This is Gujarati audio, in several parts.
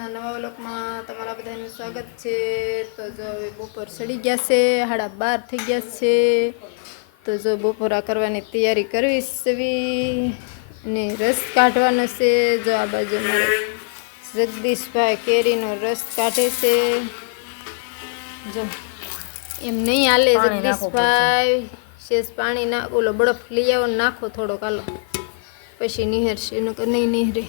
આજના નવા વ્લોગમાં તમારા બધાનું સ્વાગત છે। તો જો હવે બપોર ચડી ગયા છે, 12:30 થઈ ગયા છે। તો જો બપોરા કરવાની તૈયારી કરવી છે અને રસ કાઢવાનો છે। જો આ બાજુ મારે જગદીશભાઈ કેરીનો રસ કાઢે છે। જો એમ નહીં હાલે જગદીશભાઈ, શેષ પાણી ના ઓલો બરફ લઈ આવો, નાખો થોડોક, હાલો પછી નિહરશે, નકર નહીં નિહરે।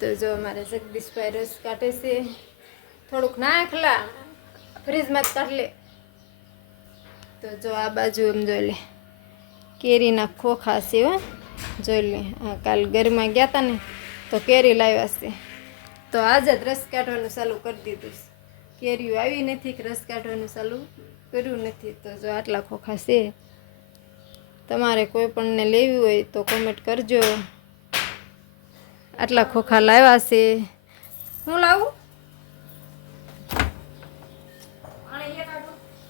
તો જો અમારે જગદીશભાઈ રસ કાઢે છે, થોડુંક નાખલા ફ્રીજમાં જ કાઢ લે। તો જો આ બાજુ એમ જોઈ લે કેરીના ખોખા છે, હો જોઈ લે। કાલ ઘરમાં ગયા હતા ને તો કેરી લાવ્યા છે, તો આજે જ રસ કાઢવાનું ચાલુ કરી દીધું છે। કેરીઓ આવી નથી કે રસ કાઢવાનું ચાલુ કર્યું નથી। તો જો આટલા ખોખા છે, તમારે કોઈ પણને લેવી હોય તો કોમેન્ટ કરજો। આટલા ખોખા લાવ્યા છે। હું લાવું?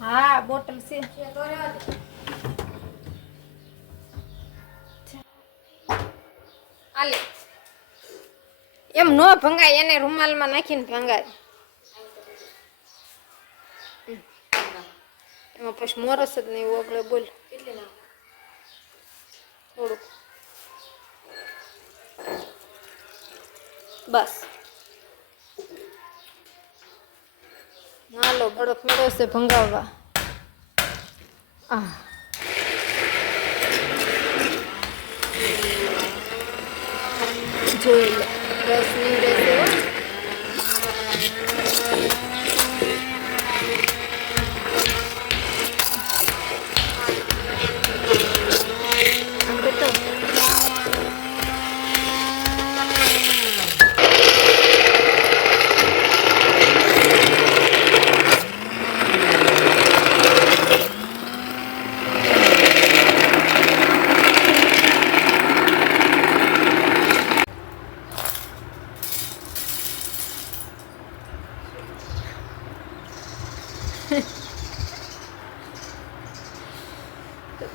હા બોટલ છે, આલે એમ નો ભંગાય, એને રૂમાલમાં નાખીને ભંગાય, એમાં પછી મોરસ જ નહીં ઓગળે। બોલ થોડુંક બસ, હાલો બરફ મેળો છે ભંગાવવા। જોઈ લો રસ નીકળે છે,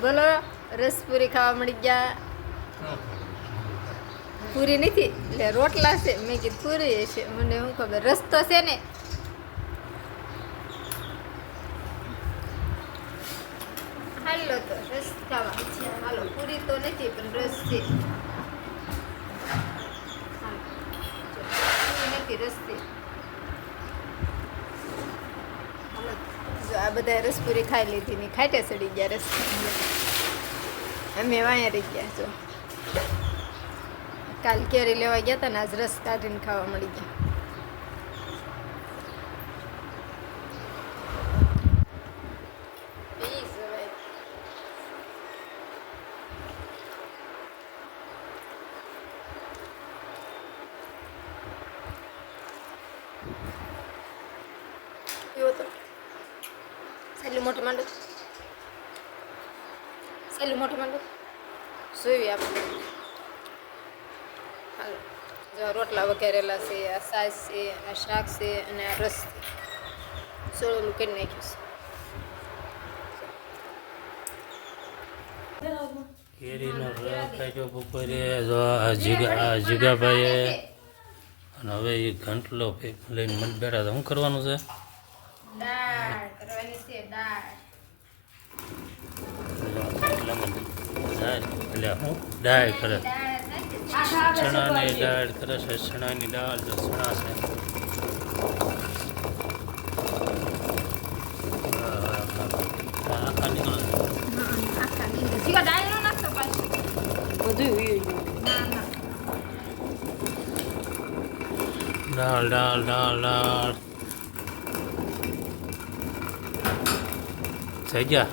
બોલો રસ પૂરી ખાવા મળી ગયા। પૂરી નથી એટલે રોટલા છે, મેં કીધું પૂરી છે, મને શું ખબર, રસ તો છે ને। હાલો તો રસ ખાવા છે, હાલો પૂરી તો નથી પણ રસ છે, નથી રસ છે। જો આ બધા રસ પૂરી ખાઈ લીધી ને ખાટે સડી ગયા રસ, અમે વાયા રહી ગયા। જો કાલ કેરી લેવા ગયા હતા ને આજ રસ કાઢીને ખાવા મળી ગયા। સહેલું મોટું માંડો, સહેલું મોટું માંડો જોઈ આપણે। હાલો જો રોટલા વઘારેલા છે, આ સાસ છે, આ શાક છે અને આ રસ છે, સોળેલું કરી નાખ્યું છે। કેરીનો રસ કાઢ્યો બપોરે, જો આ જીગાભાઈએ, અને હવે એ ઘંટલો લઈને મન બેઠા હતા। શું કરવાનું છે? દાળ કરવાની છે, દાળ। એટલે હું દાળ કરે, ચણાની દાળ કરે છે, ચણાની દાળ જો ચણા છે, આખા નીકળે દાળ દાળ દાળ દાળ થઈ ગયા।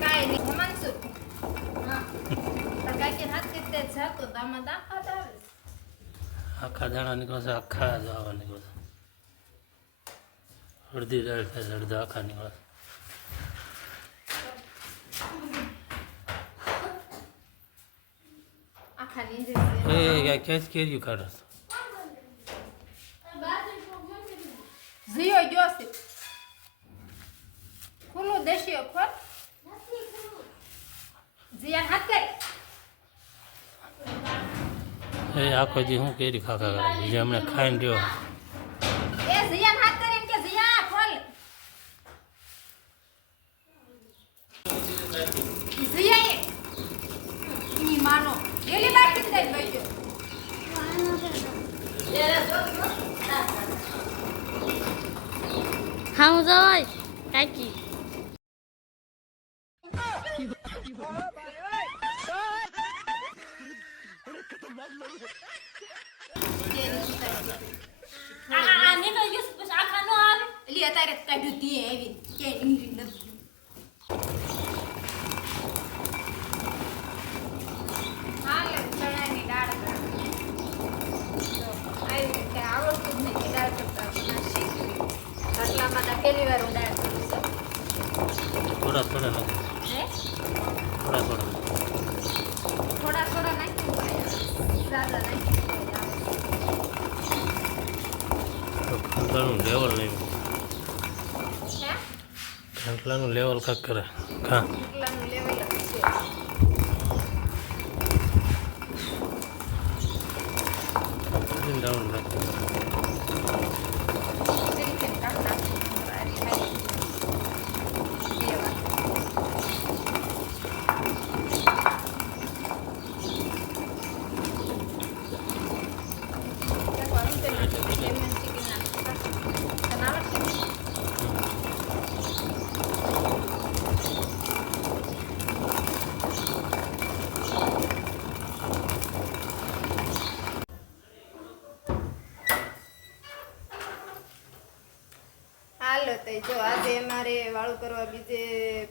કાંઈ નહીં હમાનસુ, કાંઈ હાથ રીતે જાતો તો આમાં દાખા જ આવે, આખા દાણા નીકળે છે, આખા જ આવા નીકળે છે, અડધી દાળ થાય છે, અડધા આખા નીકળે છે। ક્યાંથી કેરીયું કાઢે છે? જીઓ ગયો છે, ખુલ્લું દેશીઓ ખોલ, જીયા હાથ કરી એ આખો દી હું કેરી ખાખા કરે બીજા હમણાં ખાઈને રહ્યો એ જીયાન હાથ કરીને કે જીયા ખોલ જીયા ની માનો એલી બાકી જ દઈ ગયો ખાવું જોય કાકી આ નીનો યુસ બસ આખા નો આવે એલી અત્યારે કાઢ્યું તી આવી કે ઈંગરી નથી હાલે ચણાની દાળ કરવી તો આવી રીતે આવડતું જ નહીં દાળ કરતા ના શીખવી આટલામાં ના પહેલી વાર હું દાળ કરું છું થોડા થોડા નાખ હે થોડા થોડા થોડા થોડા નાખ્યું દાદા નાખ્યું ખાંટલાનું લેવલ નહીં હે ખાંટલાનું લેવલ કાંક કરે ખા એટલાનું લેવલ જ છે ડાઉન રાખ તરીકે કાઢ નાખું આરી ખાઈ બે વાર હાલો તો જો આજે અમારે વાળું કરવા બીજે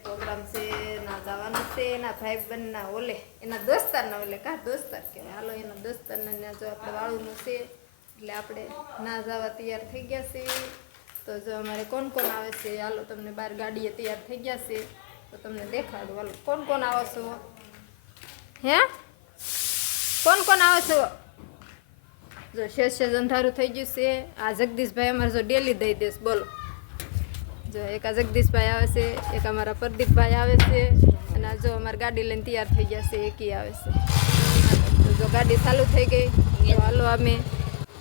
પ્રોગ્રામ છે ના જવાનું છે એના ભાઈબંધના ઓલે એના દોસ્તારના ઓલે કા દોસ્તાર કહેવાય હાલો એના દોસ્તારના ત્યાં જો આપણે વાળુંનું છે એટલે આપણે ના જવા તૈયાર થઈ ગયા છે તો જો અમારે કોણ કોણ આવે છે હાલો તમને બહાર ગાડીએ તૈયાર થઈ ગયા છે તો તમને દેખાડું હાલો કોણ કોણ આવો છો હે કોણ કોણ આવો છો જો શેષ અંધારું થઈ ગયું છે આ જગદીશભાઈ અમારે જો ડેલી દઈ દેશ બોલો જો એક આ જગદીશભાઈ આવે છે એક અમારા પ્રદીપભાઈ આવે છે અને આ જો અમારી ગાડી લઈને તૈયાર થઈ ગયા છે એકી આવે છે તો જો ગાડી ચાલુ થઈ ગઈ તો હાલો અમે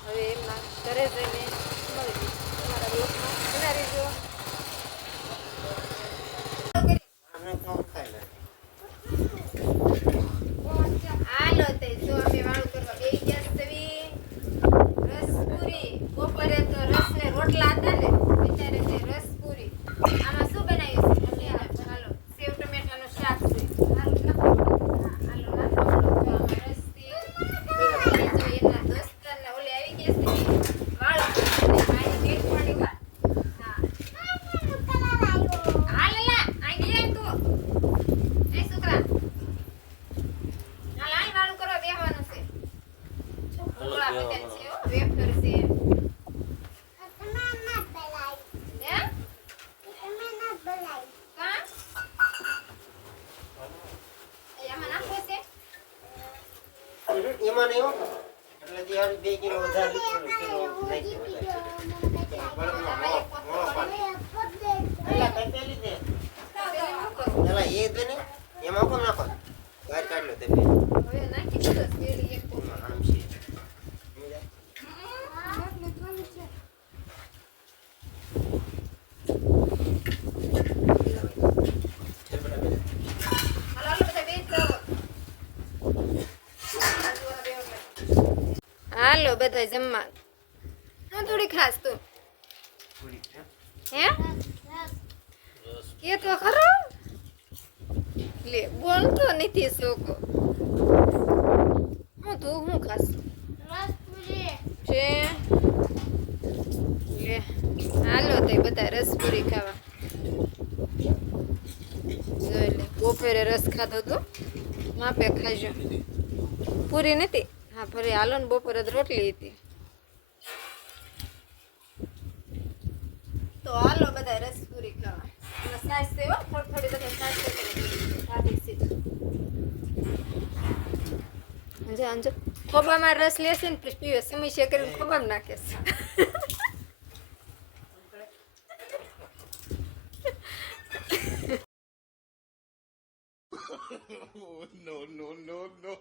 હવે એમના ઘરે જઈને મળીએ અમારા બ્લોકમાં બનાવી જો હાલો તે જો અમે વાળું કરવા બેસી ગયા છે રસપુરી બપોરે તો રસ ને રોટલા હતા ને બિચારે તે રસપુરી આમાં શું બનાવ્યું છે હાલો સેવ ટમેટાનું શાક છે હાલો નાખો હાલો નાખો આમાં રસ છે જો એના દોસ્તારને ઓલે આવી ગયા છે વાળું આની પેટ પાણી વા હા હાલ લા આઈ ગયા તું એ છોકરા હાલ આઈ વાળું કરવા બેહવાનું છે છોકરા બધા છે હો વેફર છે હે કા એમાં નાખો છે એમાં નહીં હો એટલે જે આ 2 કિલો વધારે કિલો નાખી પેલા કઈ પેલી દે પેલા એ દે ને એમાં કોણ નાખો બહાર કાઢ લો તે હવે નાખી દીધો તેલી એક કોણ આમ છે હાલો બધા જમવા હું થોડી ખાસ તું હે કે તો ખરો લે બોલતો નથી છોકો હું તું હું ખાસ છે લે હાલો તો બધા રસપુરી ખાવા જોઈ લે બપોરે રસ ખાધો તો માપે ખાજો પૂરી નથી હા ફરી હાલો ને બપોરે જ રોટલી હતી તો હાલો બધા રસ પૂરી ખાવા અને સાસ સેવા થોડી થોડી બધા સાસ ખાધી છે અંજો અંજો ખોબામાં રસ લેશે ને પછી પીવે સમસ્યા કરીને ખોબામાં નાખે છે no, no, no, no.